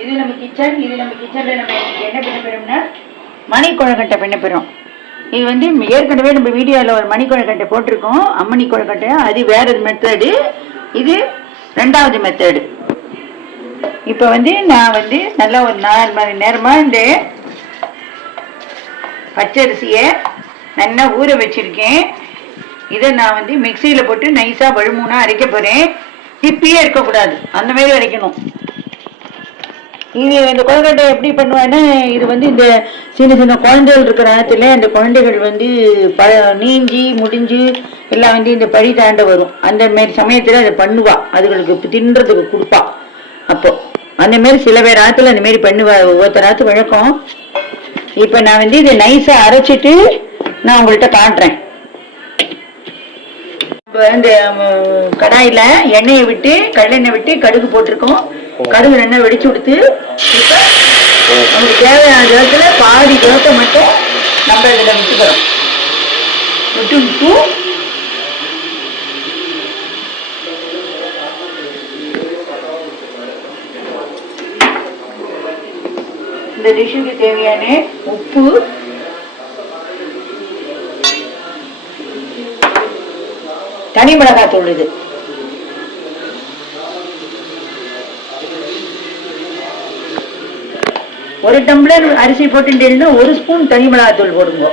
இது நம்ம கிச்சனில் நம்ம என்ன பண்ண போகிறோம்னா மணி கொழுக்கட்டை பண்ண போகிறோம். இது வந்து ஏற்கனவே நம்ம வீடியோவில் ஒரு மணி கொழுக்கட்டை போட்டிருக்கோம், அம்மணி கொழுக்கட்டை. அது வேறு மெத்தடு, இது 2வது மெத்தடு. இப்போ வந்து நான் வந்து நல்லா ஒரு 4 மணி நேரமாக இந்த பச்சரிசியை நல்லா ஊற வச்சுருக்கேன். இதை நான் வந்து மிக்சியில் போட்டு நைஸாக வழுமூணாக அரைக்க போகிறேன். திப்பியே இருக்கக்கூடாது, அந்த மாதிரி அரைக்கணும். இது இந்த கொழுக்கட்டை எப்படி பண்ணுவேன்னா, இது வந்து இந்த சின்ன சின்ன குழந்தைகள் இருக்கிற நேரத்தில் அந்த குழந்தைகள் வந்து நீஞ்சி முடிஞ்சு எல்லாம் வந்து இந்த பழி தாண்ட வரும். அந்த மாரி சமயத்தில் அதை பண்ணுவா, அதுகளுக்கு தின்றதுக்கு கொடுப்பா. அப்போ அந்த மாரி சில பேர் ஆற்றுல அந்த மாரி பண்ணுவா, ஒவ்வொருத்தர் ஆற்று வழக்கம். இப்போ நான் வந்து இதை நைஸாக அரைச்சிட்டு நான் உங்கள்கிட்ட காட்டுறேன். இப்போ இந்த கடாயில் எண்ணெயை விட்டு கடலெண்ணெய் விட்டு கடுகு போட்டிருக்கோம். கடுகு நல்லா வெடிச்சு கொடுத்து இப்போ நமக்கு தேவையான ஜலத்தில் பாதி ஜலத்தை மட்டும் நம்ம இதில் விட்டுக்கிறோம். விட்டு இந்த டிஷ்ஷுக்கு தேவையான உப்பு, தனி மிளகாத்தூள், இது ஒரு டம்ளர் அரிசி போட்டுட்டீங்கன்னா 1 ஸ்பூன் தனி மிளகாத்தூள் போடுங்க.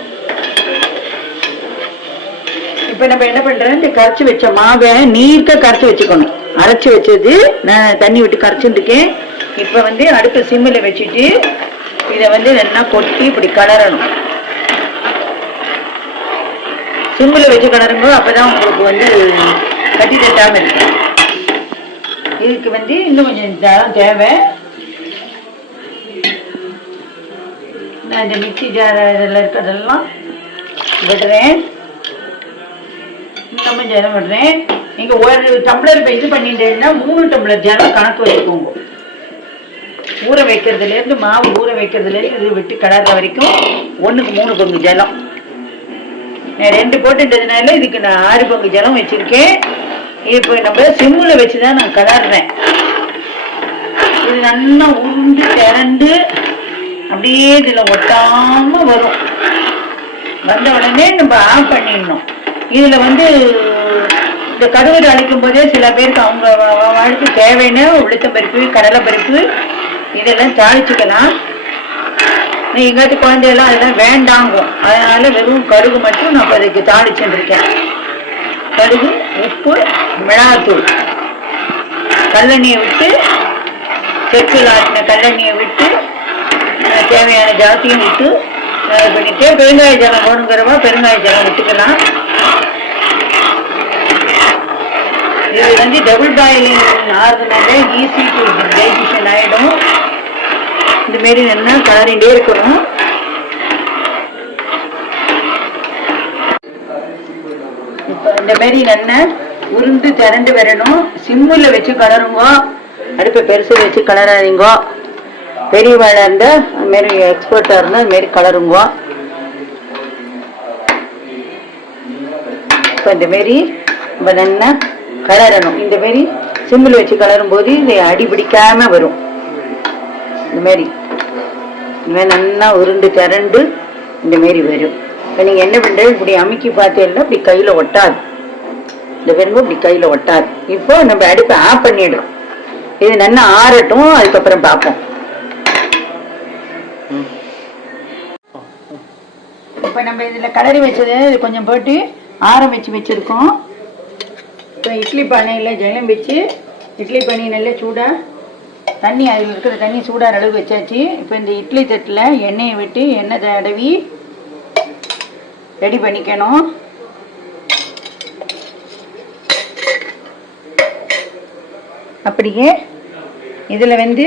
இப்போ நம்ம என்ன பண்றோம், இந்த கரைச்சி வச்ச மாவை நீர்க்க கரைச்சி வச்சுக்கணும். அரைச்சி வச்சது நான் தண்ணி விட்டு கரைச்சிருக்கேன். இப்போ வந்து அடுத்த சிம்மில் வச்சுட்டு இதை வந்து நல்லா கொட்டி இப்படி கலரணும். சிம்மில் வச்சு கலருங்க, அப்போதான் உங்களுக்கு வந்து கட்டி தட்டாமல் இருக்கு. இதுக்கு வந்து இன்னும் கொஞ்சம் ஜலம் தேவை. நான் இந்த மிக்சி ஜார் இதில் இருக்கிறதெல்லாம் விடுறேன், இன்னும் ஜலம் விடுறேன். நீங்கள் 1 டம்ளர் இது பண்ணிட்டேன்னா 3 டம்ளர் ஜலம் கணக்கு வச்சுக்கோங்க. ஊற வைக்கிறதுலேருந்து மாவு ஊற வைக்கிறதுலேருந்து இது விட்டு கலர்ற வரைக்கும் 1க்கு 3 பங்கு ஜலம். நான் 2 போட்டுன்றதுனால இதுக்கு நான் 6 பங்கு ஜலம் வச்சுருக்கேன். இப்போ நம்ம சிம்மில் வச்சு தான் நான் கலர்றேன். இது நல்லா உருண்டு திரண்டு அப்படியே இதில் ஒட்டாமல் வரும். வந்த உடனே நம்ம ஆஃப் பண்ணிடணும். இதில் வந்து இந்த கடுகு அடிக்கும் போதே சில பேருக்கு அவங்க வாழ்க்கை தேவைன்னு உளுத்தம் பருப்பு, கடலை பருப்பு இதெல்லாம் தாளிச்சுக்கலாம். எங்காவது குழந்தையெல்லாம் அதெல்லாம் வேண்டாங்கும், அதனால வெறும் கடுகு மட்டும் நான் அதுக்கு தாளிச்சுருக்கேன். கடுகு, உப்பு, மிளகாத்தூள், கல்லெண்ணெயை விட்டு செக்கில் ஆட்டின கல்லெண்ணெயை விட்டு தேவையான ஜலத்தையும் விட்டு பண்ணிட்டு பெருங்காய ஜலம் போகணுங்கிறவா பெருங்காய ஜலம் விட்டுக்கலாம். இது வந்து டபுள் பாயிலிங் ஆறுதுனால ஈஸி டு டைஜஷன் ஆகிடும். இதுமாரி நல்லா கலரிண்டே இருக்கணும். இப்போ இந்த மாரி நல்லா உருண்டு திரண்டு வரணும். சிம்மில் வச்சு கலருங்க, அடுப்பை பெருசு வச்சு கலராதீங்க. பெரிய வேலை இருந்தால் அதுமாரி எக்ஸ்பர்ட்டாக இருந்தால் அதுமாரி கலருங்க. இப்போ இந்தமாரி நம்ம நல்லா கலரணும். இந்தமாரி சிம்மில் வச்சு கலரும் போது இது அடி பிடிக்காமல் வரும். இந்தமாரி நல்லா உருண்டு திரண்டு இந்தமாரி வரும். இப்போ நீங்கள் என்ன பண்ணுறது, இப்படி அமுக்கி பார்த்தீங்கன்னா இப்படி கையில் ஒட்டாது. இந்த வெறும் இப்படி கையில் ஒட்டாது. இப்போ நம்ம அடுப்பை ஆஃப் பண்ணிடுறோம். இது நல்லா ஆறட்டும், அதுக்கப்புறம் பார்ப்போம். இப்போ நம்ம இதில் கலரி வச்சது இது கொஞ்சம் போட்டு ஆற வச்சுருக்கோம். இப்போ இட்லி பானையில் ஜலம் வச்சு இட்லி பானை நல்லா சூடாக தண்ணி, அதில் இருக்கிற தண்ணி சூடாக அளவு வச்சாச்சு. இப்போ இந்த இட்லி தட்டில் எண்ணெயை விட்டு எண்ணெய் தடவி ரெடி பண்ணிக்கணும். அப்படியே இதில் வந்து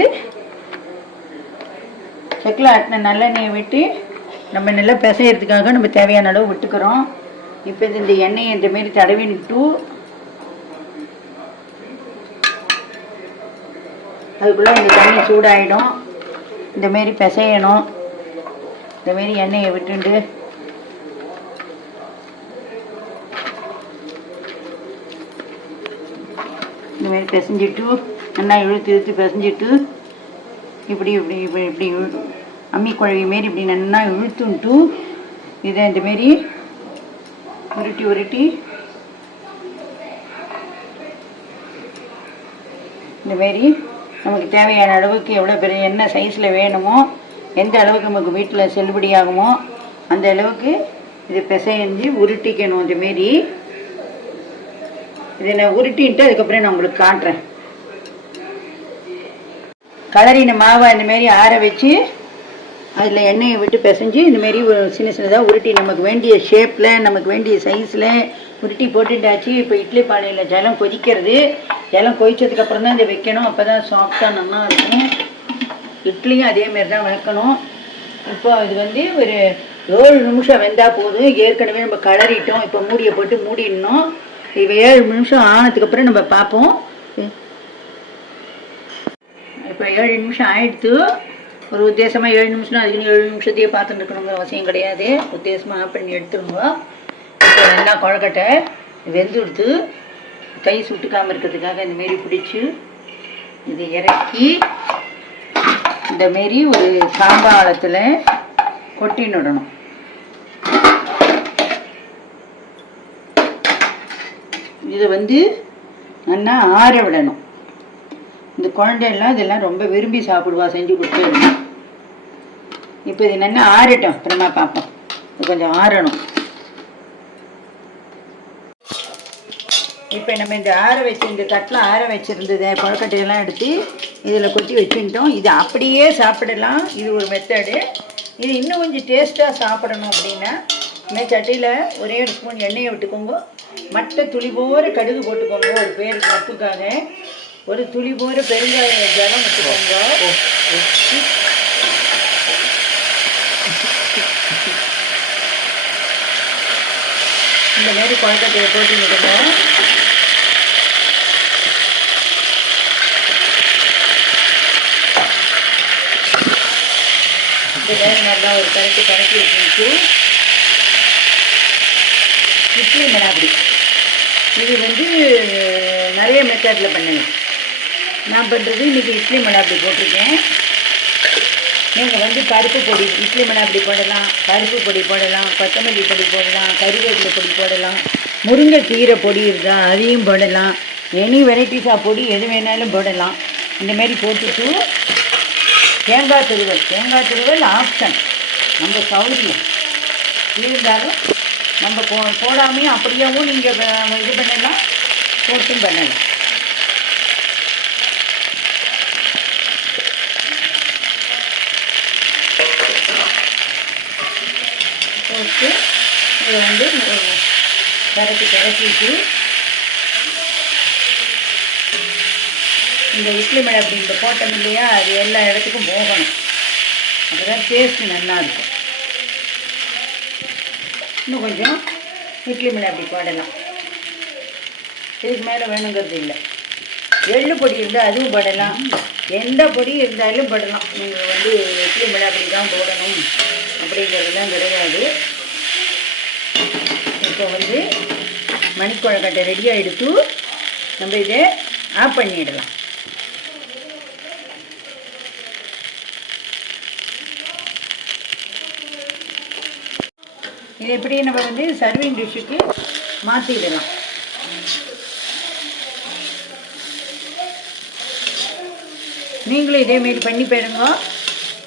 செக்கில் ஆட்டின நல்லெண்ணெயை விட்டு நம்ம நல்லா பிசையறதுக்காக நம்ம தேவையான அளவு விட்டுக்கிறோம். இப்போ இந்த எண்ணெயை இந்தமாரி தடவின்ட்டு அதுக்குள்ளே இந்த தண்ணி சூடாகிடும். இந்தமாரி பிசையணும். இந்தமாரி எண்ணெயை விட்டுண்டு இந்தமாரி பிசைஞ்சிட்டு நல்லா இழுத்து இழுத்து பிசைஞ்சிட்டு இப்படி இப்படி இப்படி இப்படி அம்மி குழவி மாரி இப்படி நல்லா இழுத்துன்ட்டு இதை இந்தமாரி உருட்டி உருட்டி இந்தமாரி நமக்கு தேவையான அளவுக்கு எவ்வளோ பெரிய என்ன சைஸில் வேணுமோ, எந்த அளவுக்கு நமக்கு வீட்டில் செல்லுபடியாகுமோ அந்த அளவுக்கு இது பிசைஞ்சு உருட்டிக்கணும். இந்தமாரி இதை நான் உருட்டின்ட்டு அதுக்கப்புறம் நான் உங்களுக்கு காட்டுறேன். கலரின மாவை இந்தமாரி ஆற வச்சு அதில் எண்ணெயை விட்டு பிசைஞ்சு இந்தமாரி சின்ன சின்னதாக உருட்டி நமக்கு வேண்டிய ஷேப்பில் நமக்கு வேண்டிய சைஸில் உருட்டி போட்டுட்டாச்சு. இப்போ இட்லி பானையில் ஜலம் கொதிக்கிறது. ஜலம் கொதிச்சதுக்கப்புறம் தான் இதை வைக்கணும். அப்போ தான் சாஃப்டாக நல்லா இருக்கும். இட்லியும் அதேமாரி தான் வைக்கணும். இப்போ இது வந்து ஒரு 7 நிமிஷம் வெந்தால் போதும். ஏற்கனவே நம்ம கலரிட்டோம். இப்போ மூடியை போட்டு மூடிடணும். இப்போ 7 நிமிஷம் ஆனதுக்கப்புறம் நம்ம பார்ப்போம். இப்போ 7 நிமிஷம் ஆயிடுத்து. ஒரு உத்தேசமாக 7 நிமிஷம் அதுக்குன்னு 7 நிமிஷத்தையே பார்த்துட்டு இருக்கணுங்கிற அவசியம் கிடையாது. உத்தேசமாக ஆஃப் பண்ணி எடுத்துருங்க. இப்போ நல்லா கொழக்கட்டை வெந்துடுத்து. கை சுட்டுக்காமல் இருக்கிறதுக்காக இந்தமாரி பிடிச்சி இதை இறக்கி இந்தமாரி ஒரு சாம்பாளத்தில் கொட்டினுடணும். இதை வந்து நல்லா ஆற விடணும். இந்த குழந்தையெல்லாம் இதெல்லாம் ரொம்ப விரும்பி சாப்பிடுவா, செஞ்சு கொடுத்துடணும். இப்போ இது நல்லா ஆறட்டும், அப்புறமா பார்ப்போம். இது கொஞ்சம் ஆறணும். இப்போ நம்ம இந்த ஆற வச்சு இந்த தட்டில் ஆற வச்சுருந்ததை கொழக்கட்டையெல்லாம் எடுத்து இதில் கொட்டி வச்சுட்டோம். இது அப்படியே சாப்பிடலாம். இது ஒரு மெத்தடு. இது இன்னும் கொஞ்சம் டேஸ்ட்டாக சாப்பிடணும் அப்படின்னா இந்த சட்டியில் ஒரே ஒரு ஸ்பூன் எண்ணெயை விட்டுக்கோங்க. மட்டை துளி போகிற கடுகு போட்டுக்கோங்க. ஒரு பேர் கப்புக்காக ஒரு துளி போகிற பெருங்காய ஜலம் விட்டுக்கோங்க. இந்த மாதிரி கொழக்கட்டையை போட்டு விடுங்க. இந்த மாதிரி நல்லா ஒரு கரட்டி வச்சுட்டு இட்லி மணாப்படி இது வந்து நிறைய மெத்தடில் பண்ணலாம். நான் பண்ணுறது இன்றைக்கி இட்லி மணாப்படி போட்டிருக்கேன். நீங்கள் வந்து பருப்பு பொடி இட்லி மணாப்படி போடலாம், பருப்பு பொடி போடலாம், கொத்தமல்லி பொடி போடலாம், கறிவேப்பிலை பொடி போடலாம், முருங்கைக்கீரை பொடி இருந்தால் அதையும் போடலாம். எனி வெரைட்டிஸாக பொடி எது வேணாலும் போடலாம். இந்தமாரி போட்டுட்டு தேங்காய் திருவல் ஆப்ஷன், நம்ம சௌகரியம் இருந்தாலும் நம்ம போடாமையும் அப்படியேவும் நீங்கள் இது பண்ணலாம், போட்டும் பண்ணலாம். போட்டு இதை வந்து கரட்டிட்டு இந்த இட்லி மேலே அப்படி இந்த போட்டோம் இல்லையா, அது எல்லா இடத்துக்கும் போகணும். அப்போ தான் டேஸ்ட்டு நல்லாயிருக்கும். இன்னும் கொஞ்சம் இட்லி மேலே அப்படி போடலாம். இதுக்கு மேலே வேணுங்கிறது இல்லை. எள்ளு பொடி இருந்தால் அதுவும் போடலாம். எந்த பொடி இருந்தாலும் போடலாம். நீங்கள் வந்து இட்லி மேலே அப்படி தான் போடணும் அப்படிங்கிறதுலாம் கிடையாது. இப்போ வந்து மணிக்கொழக்கட்டை ரெடியாக எடுத்து நம்ம இதை ஆஃப் பண்ணிடலாம். இதை எப்படி நம்ம வந்து சர்விங் டிஷ்ஷுக்கு மாற்றிடலாம். நீங்களும் இதேமாரி பண்ணி போயிடுங்க.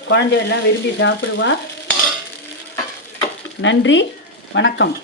குழந்தையெல்லாம் விரும்பி சாப்பிடுவா. நன்றி, வணக்கம்.